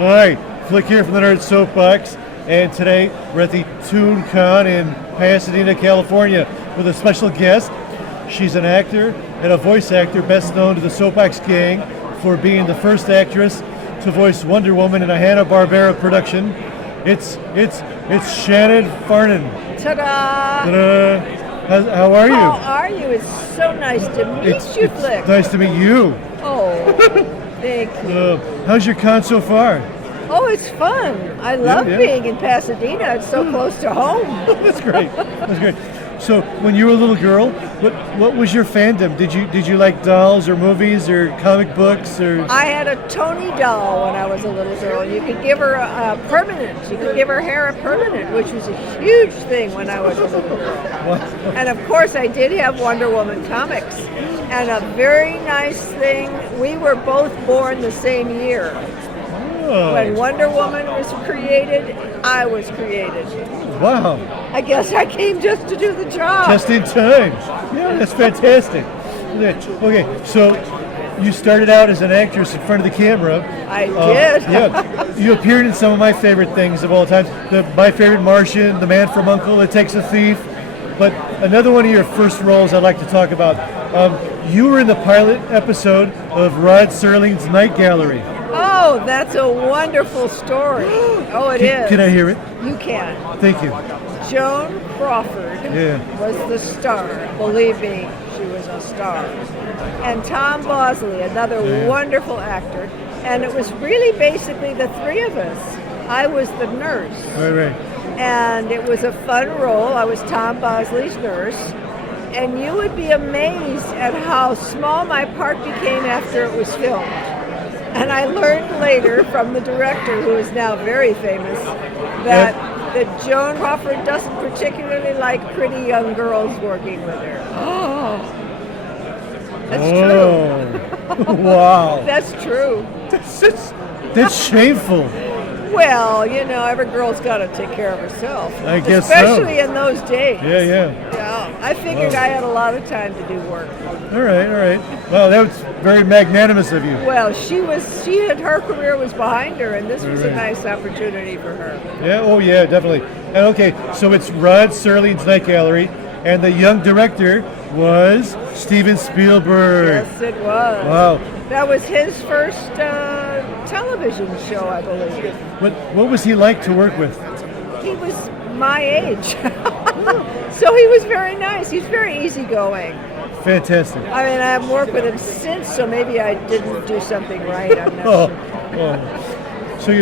Hi, Flick here from the Nerd Soapbox, and today we're at the Toon Con in Pasadena, California, with a special guest. She's an actor and a voice actor best known to the Soapbox gang for being the first actress to voice Wonder Woman in a Hanna-Barbera production. It's Shannon Farnon. Ta-da! Ta-da! How are you? How are you? It's so nice to meet you, Flick. Nice to meet you. Oh, thank you. How's your con so far? Oh, it's fun. I love yeah. being in Pasadena. It's so close to home. That's great. That's great. So, when you were a little girl, what was your fandom? Did you like dolls or movies or comic books or? I had a Tony doll when I was a little girl. You could give her a permanent. You could give her hair a permanent, which was a huge thing when I was a little girl. What? And of course, I did have Wonder Woman comics. And a very nice thing, we were both born the same year. Oh. When Wonder Woman was created, I was created. Wow. I guess I came just to do the job. Just in time. Yeah, that's fantastic. Okay, so you started out as an actress in front of the camera. I did. Yeah. You appeared in some of my favorite things of all time. My favorite Martian, The Man from U.N.C.L.E. That Takes a Thief. But another one of your first roles I'd like to talk about. You were in the pilot episode of Rod Serling's Night Gallery. Oh, that's a wonderful story. Oh, it is. Can I hear it? You can. Thank you. Joan Crawford was the star. Believe me, she was a star. And Tom Bosley, another wonderful actor. And it was really basically the three of us. I was the nurse. Right. And it was a fun role. I was Tom Bosley's nurse. And you would be amazed at how small my part became after it was filmed. And I learned later from the director, who is now very famous, that Joan Crawford doesn't particularly like pretty young girls working with her. Oh, that's true. Wow. That's true. That's shameful. Well, you know, every girl's got to take care of herself. I guess especially in those days. Yeah. I figured I had a lot of time to do work. All right. Well, that was very magnanimous of you. Well, her career was behind her, and this was a nice opportunity for her. Yeah, definitely. And okay, so it's Rod Serling's Night Gallery, and the young director was Steven Spielberg. Yes, it was. Wow. That was his first television show, I believe. What was he like to work with? He was my age. So he was very nice. He's very easygoing. Fantastic. I mean, I've worked with him since, so maybe I didn't do something right. I'm not sure. So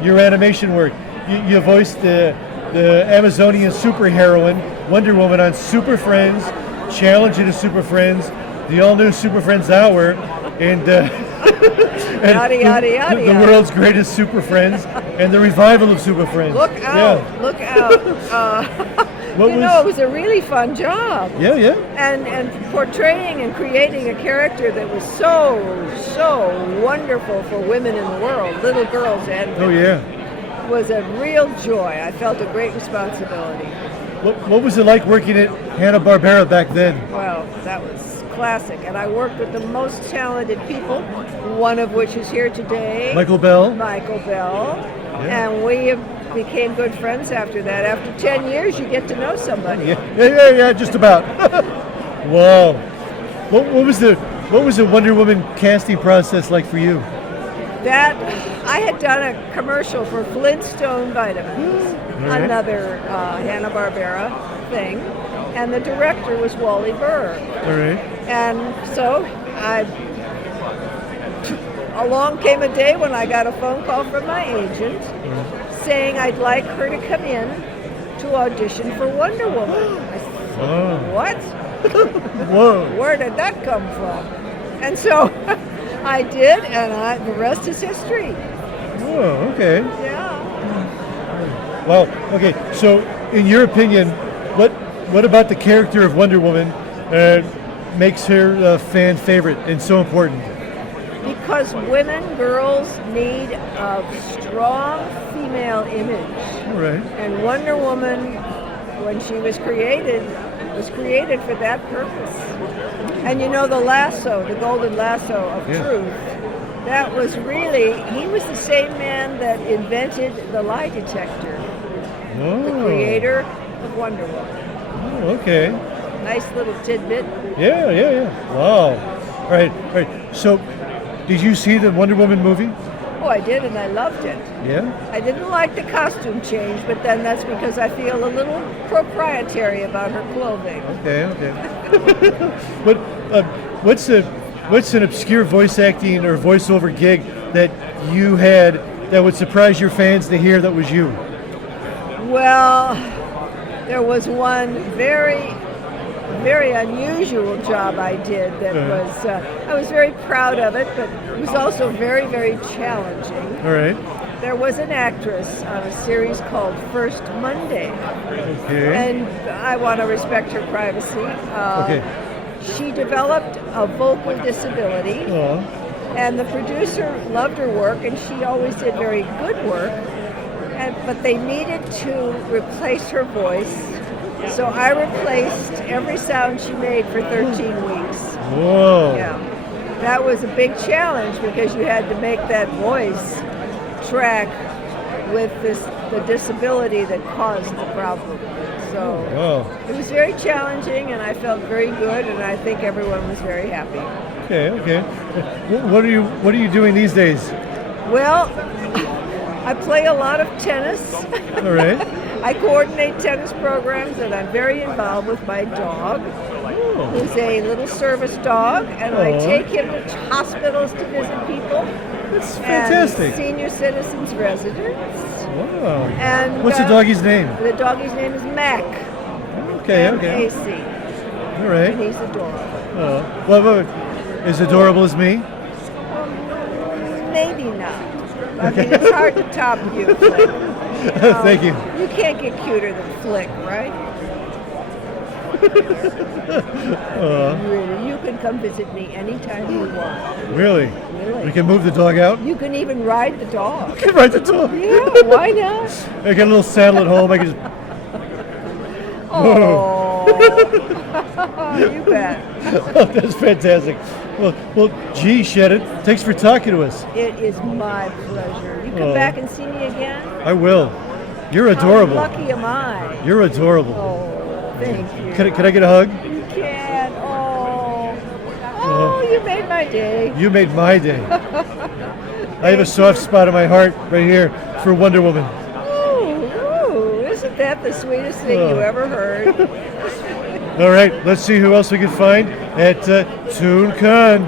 your animation work, you voiced the Amazonian superheroine Wonder Woman on Super Friends, Challenge of the Super Friends, the all-new Super Friends Hour, and the world's greatest Super Friends, and the revival of Super Friends. Look out! Look out! It was a really fun job. Yeah. And portraying and creating a character that was so wonderful for women in the world, little girls and women, was a real joy. I felt a great responsibility. What was it like working at Hanna-Barbera back then? Well, that was classic. And I worked with the most talented people, one of which is here today. Michael Bell. Yeah. And we became good friends after that. After 10 years, you get to know somebody. Yeah, just about. Wow. What was the Wonder Woman casting process like for you? That I had done a commercial for Flintstone vitamins, another Hanna-Barbera thing, and the director was Wally Burr. All right. And so along came a day when I got a phone call from my agent saying I'd like her to come in to audition for Wonder Woman. I said, what? Whoa. Where did that come from? And so I did, and the rest is history. Oh, okay. Yeah. Well, okay. So, in your opinion, what about the character of Wonder Woman makes her a fan favorite and so important? Because girls need a strong female image. Right. And Wonder Woman, when she was created for that purpose. And you know, the lasso, the golden lasso of truth, That was really, he was the same man that invented the lie detector, the creator of Wonder Woman. Oh, okay. Nice little tidbit. Yeah. Wow. All right. So, did you see the Wonder Woman movie? Oh, I did, and I loved it. Yeah. I didn't like the costume change, but then that's because I feel a little proprietary about her clothing. Okay. But what's an obscure voice acting or voiceover gig that you had that would surprise your fans to hear that was you? Well, there was one very unusual job I did that was, I was very proud of it, but it was also very, very challenging. All right. There was an actress on a series called First Monday. Okay. And I want to respect her privacy. Okay. She developed a vocal disability, and the producer loved her work, and she always did very good work, but they needed to replace her voice. So I replaced every sound she made for 13 weeks. Whoa. Yeah. That was a big challenge because you had to make that voice track with the disability that caused the problem. So it was very challenging, and I felt very good, and I think everyone was very happy. Okay. What are you doing these days? Well, I play a lot of tennis. All right. I coordinate tennis programs, and I'm very involved with my dog, who's a little service dog, and I take him to hospitals to visit people. That's fantastic. And senior citizens residents. Wow. And what's the doggy's name? The doggy's name is Mac. Okay. M-A-C. All right. And he's adorable. Well, as adorable as me? Maybe not. I mean, it's hard to top you, Flick. Thank you. You can't get cuter than Flick, right? Really, you can come visit me anytime you want. Really? Really. We can move the dog out? You can even ride the dog. I can ride the dog? Yeah, why not? I got a little saddle at home. I can just... Oh, you bet. Oh, that's fantastic. Well, gee, Shannon, thanks for talking to us. It is my pleasure. You come back and see me again? I will. You're adorable. How lucky am I? You're adorable. Oh, thank you. Can I get a hug? You can. Oh, you made my day. You made my day. I have a soft spot in my heart right here for Wonder Woman. Ooh, isn't that the sweetest thing you ever heard? All right, let's see who else we can find at Toon Con.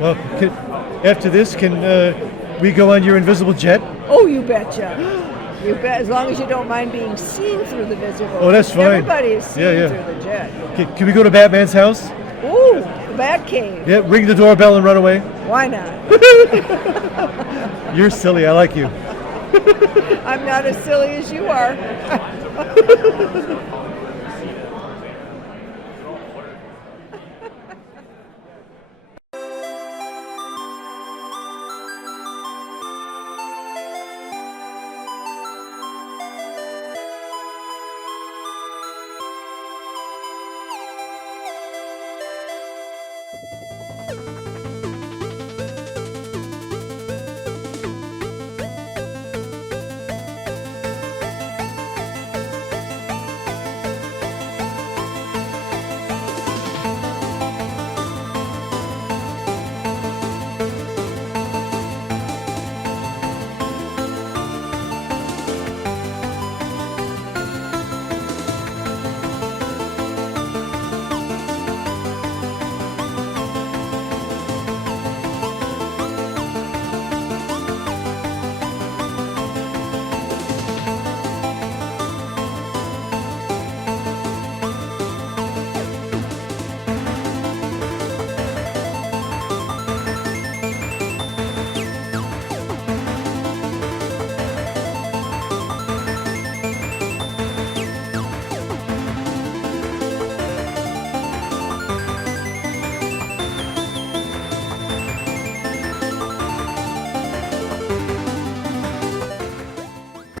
Well, after this, can we go on your invisible jet? Oh, you betcha. You bet, as long as you don't mind being seen through the visible. Oh, that's fine. Everybody is seen through the jet. Can we go to Batman's house? Ooh, the Batcave. Yeah, ring the doorbell and run away. Why not? You're silly. I like you. I'm not as silly as you are.